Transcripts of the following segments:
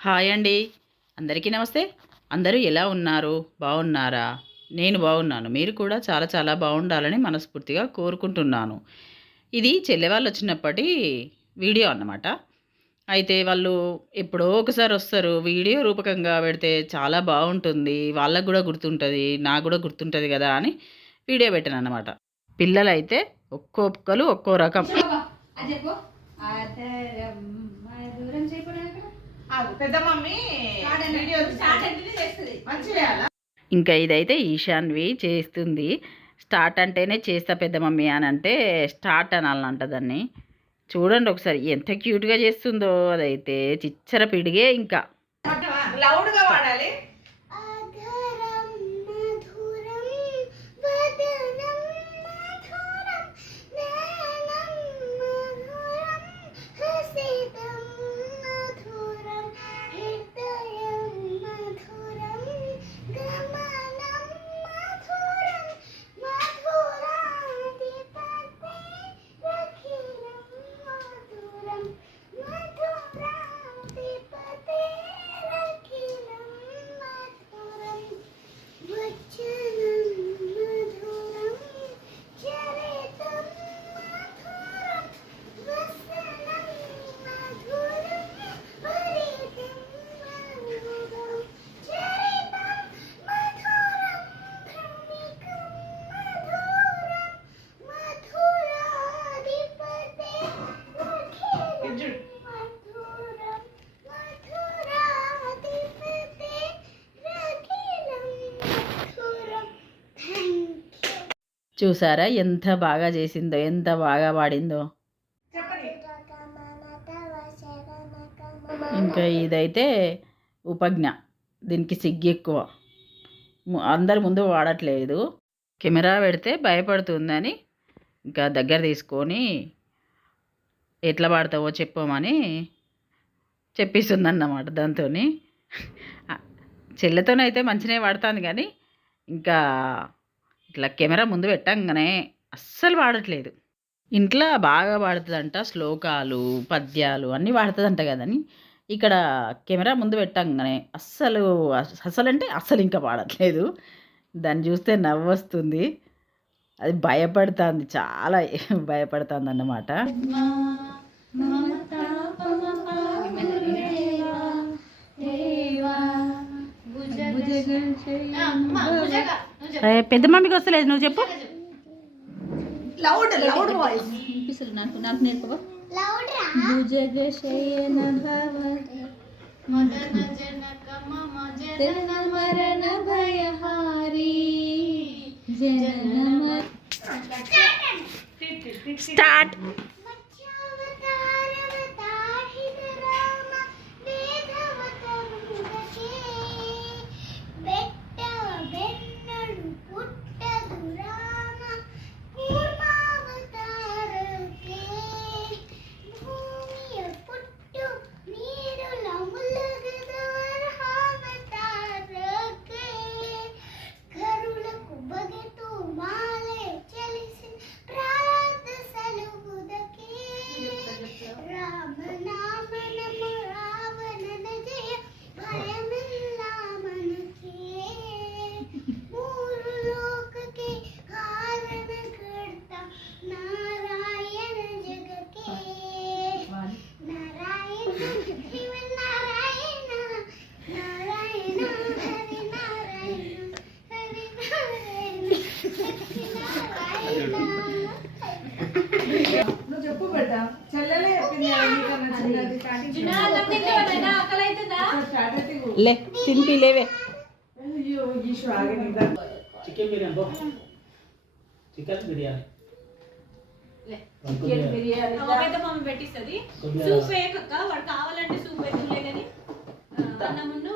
Hi అండి, అందరికీ నమస్తే. అందరూ ఎలా ఉన్నారు? బాగున్నారా? నేను బాగున్నాను. మీరు కూడా చాలా చాలా బాగుండాలని మనస్ఫూర్తిగా కోరుకుంటున్నాను. ఇది చెల్లె వాళ్ళు వచ్చినప్పటి వీడియో అన్నమాట. అయితే వాళ్ళు ఎప్పుడో ఒకసారి వస్తారు. వీడియో రూపకంగా పెడితే చాలా బాగుంటుంది, వాళ్ళకు కూడా గుర్తుంటుంది, నాకు కూడా గుర్తుంటుంది కదా అని వీడియో పెట్టాను అన్నమాట. పిల్లలైతే ఒక్కొక్కరు ఒక్కో రకం. ఇంకా ఇదైతే ఈశాన్వి చేస్తుంది. స్టార్ట్ అంటేనే చేస్తా పెద్ద మమ్మీ అని అంటే స్టార్ట్ అనాలంట దాన్ని. చూడండి ఒకసారి ఎంత క్యూట్గా చేస్తుందో. అదైతే చిచ్చర పిడిగే. ఇంకా లౌడ్గా వాడాలి. చూసారా ఎంత బాగా చేసిందో, ఎంత బాగా పాడిందో. ఇంకా ఇదైతే ఉపజ్ఞ. దీనికి సిగ్గు ఎక్కువ, అందరి ముందు వాడట్లేదు. కెమెరా పెడితే భయపడుతుందని ఇంకా దగ్గర తీసుకొని ఎట్లా పాడతావో చెప్పమని చెప్పిస్తుందన్నమాట. దాంతో చెల్లెతోనైతే మంచిగానే వాడుతుంది, కానీ ఇంకా ఇట్లా కెమెరా ముందు పెట్టంగానే అస్సలు వాడట్లేదు. ఇంట్లో బాగా పాడుతుందంట, శ్లోకాలు పద్యాలు అన్నీ పాడుతుందంట కదని ఇక్కడ కెమెరా ముందు పెట్టంగానే అస్సలు అంటే అస్సలు ఇంకా పాడట్లేదు. దాన్ని చూస్తే నవ్వు వస్తుంది. అది భయపడుతుంది, చాలా భయపడుతుంది అన్నమాట. పెద్ద మమ్మీకి వస్తలేదు, నువ్వు చెప్పు. నాకు నేర్పవా? భుజగశయన భవ మదన జనక మమ జనన మరణ భయహారి జనన స్టార్ట్. లే తినిపి లేవే. చికెన్ బిర్యానీ మమ్మీ పెట్టిస్తుంది. సూప్ వేయక వాడు కావాలంటే సూప్ పెట్టులే కానీ అన్నమును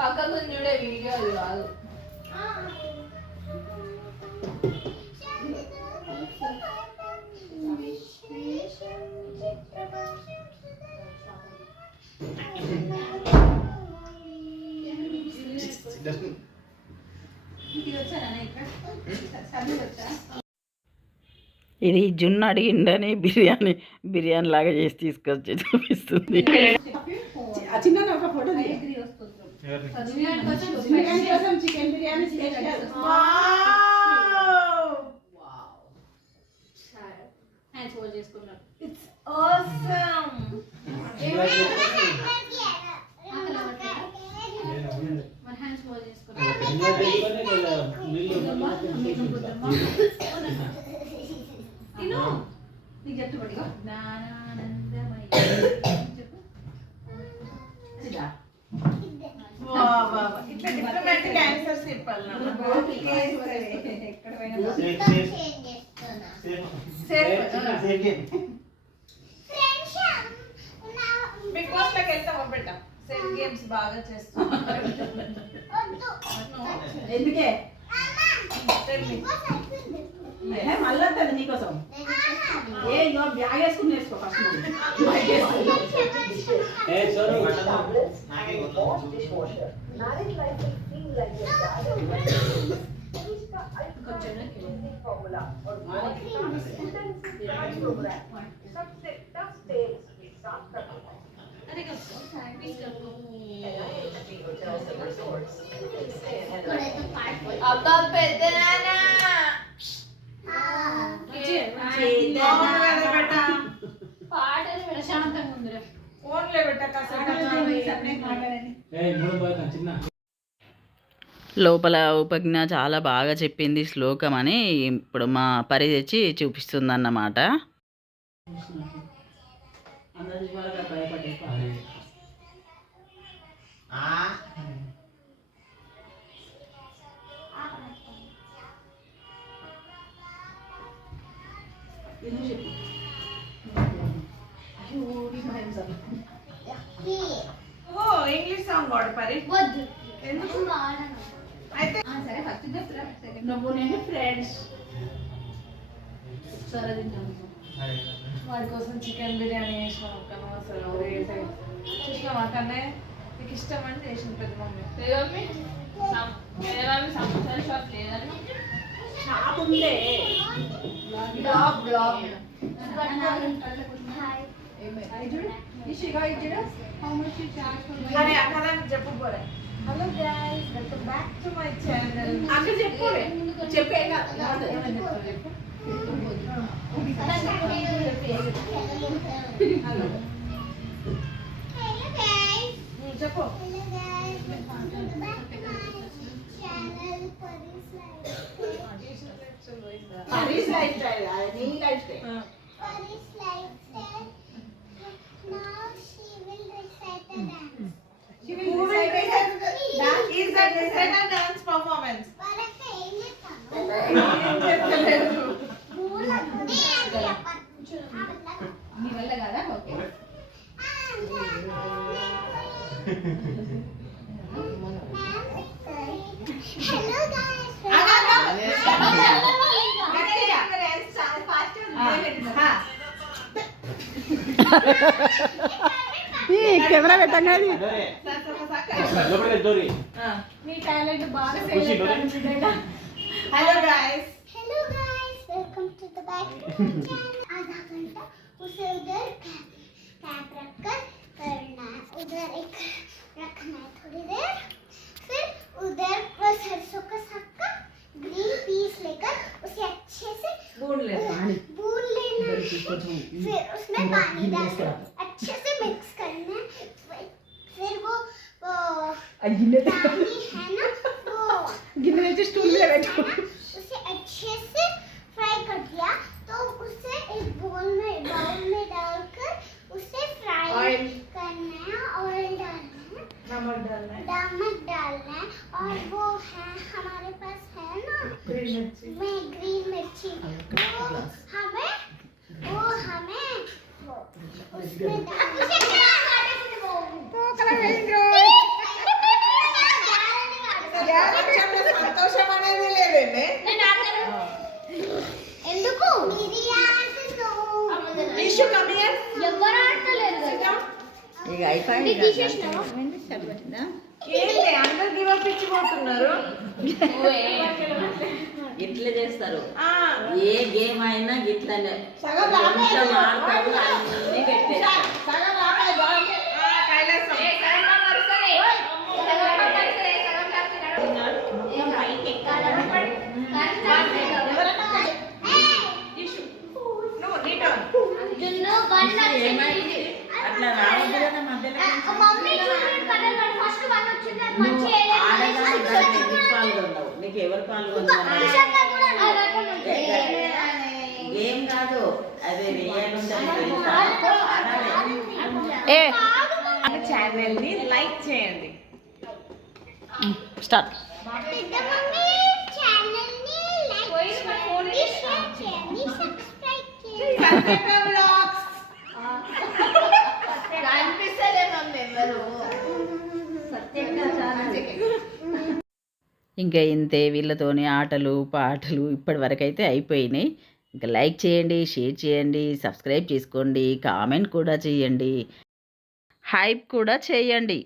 పక్కకు చూడే వీడియో అది కాదు. ఇది జున్ను అడిగిండని బిర్యానీ లాగా చేసి తీసుకొచ్చి చూపిస్తుంది. Chicken biryani It's awesome. మన హ్యాండ్స్ వాష్ చేసుకున్నాం. తిను. నీకు చెప్తా జ్ఞానానందమయ చెప్పు. ఇట్లా డిప్లొమాటిక్ ఆన్సర్స్ చెప్పాలి. ఎక్కడ పోయినా బిగ్ బాస్ లోకి వెళ్తామా బిడ్డ? సేఫ్ గేమ్స్ బాగా చేస్తున్నాం. ఎందుకే మళ్ళీ వద్దండి నీకోసం. ఏ నో బ్యాగ్ వేసుకుని వేసుకో ఫస్ట్. అబ్బా పెద్ద నాన్న పాటలు ప్రశాంతంగా ఉందిరా. ఫోన్లే పెట్ట లోపల ఉపజ్ఞ చాలా బాగా చెప్పింది శ్లోకం అని ఇప్పుడు మా పరి తెచ్చి చూపిస్తుంది అన్నమాట. ఇంగ్లీష్ సాంగ్ వాడు పరి. ఎందుకు అయితే సరే ఫస్ట్ చెప్తురా. నువ్వు నేను ఫ్రెండ్స్. సరే తింటాము. వాడి కోసం చికెన్ బిర్యానీ చేసినాం అక్కను. అసలు చూసినాం అక్కనే నీకు ఇష్టం అని చేసిన పెద్ద మమ్మీ. సమోసాల షాప్ లేదని షాప్ ఉందే. బ్లాగ్ అరే అక్కడ చెప్పు పోరే. Hello guys, welcome back to my channel. అక్కడ చెప్పు చెప్పే చెప్పు. Paris lifestyle, నీ lifestyle. Paris lifestyle. Now she will recite a dance. She will recite a dance. Is that recite a dance performance? వాళ్ళకి ఏం చెప్తాను? ఏం చెప్తలేదు. నీ వల్ల కదా. Okay hello guys. కెమెరా పెట్టంగా మీ టాలెంట్ బాగా hello guys. Hello guys, welcome to the back channel. आधा घंटा उसे उधर कैप रखकर करना है. उधर एक रखना है थोड़ी देर. फिर उधर सरसों का साग का ग्रीन पीस लेकर उसे अच्छे से भून लेना है. फिर उसमें पानी डालकर अच्छे से मिक्स करना है. फिर वो पानी है ना वो गिन्ने नीचे स्टूल में बैठो है ना, उसे अच्छे से फ्राई कर दिया। तो उसे एक बाउल में डालकर उसे फ्राई Oil. करना है, ऑयल डालना है, नमक डालना है नमक डालना है, और वो है हमारे पास है ना ग्रीन मिर्ची ग्रीन मिर्ची, वो हमें वो उसमें సంతోషం అనేది లేదండి ఎందుకు ఇష్యూ కమియర్ ఎవరు ఆడతలేరు ఇక అయిపోయింది ఏంటి అందరు గివ్ అప్ ఇచ్చిపోతున్నారు ఇట్లా చేస్తారు ఆ, ఏ గేమ్ అయినా ఇట్లనే సగం కొంచెం ఆడతారు అన్నీ పెట్టేస్తారు సగం లాభాలు బాగుంది కైలాసం నువ్వు రిటర్న్ ఏమైంది అట్లా రావద్దు కదా మధ్యలో మమ్మీ చూడండి కలర్ ఫస్ట్ వన్ వచ్చింది అది మంచి ఆడదానికి దానికి ఎందుకు పాల్గొన్నావు నీకు ఎవరు పాల్గొన్నారు గేమ్ కాదు అదే రియల్ ఉంటుంది తెలుసా ఆడాలి ఛానల్ ని లైక్ చేయండి స్టార్ట్ పెద్ద మమ్మీ ఛానల్ ని లైక్ చేయండి, షేర్ చేయండి, సబ్స్క్రైబ్ చేయండి. ఇంకా ఇంతే వీళ్ళతోని ఆటలు పాటలు ఇప్పటి వరకు అయితే అయిపోయినాయి. ఇంకా లైక్ చేయండి, షేర్ చేయండి, సబ్స్క్రైబ్ చేసుకోండి, కామెంట్ కూడా చేయండి, హైప్ కూడా చేయండి.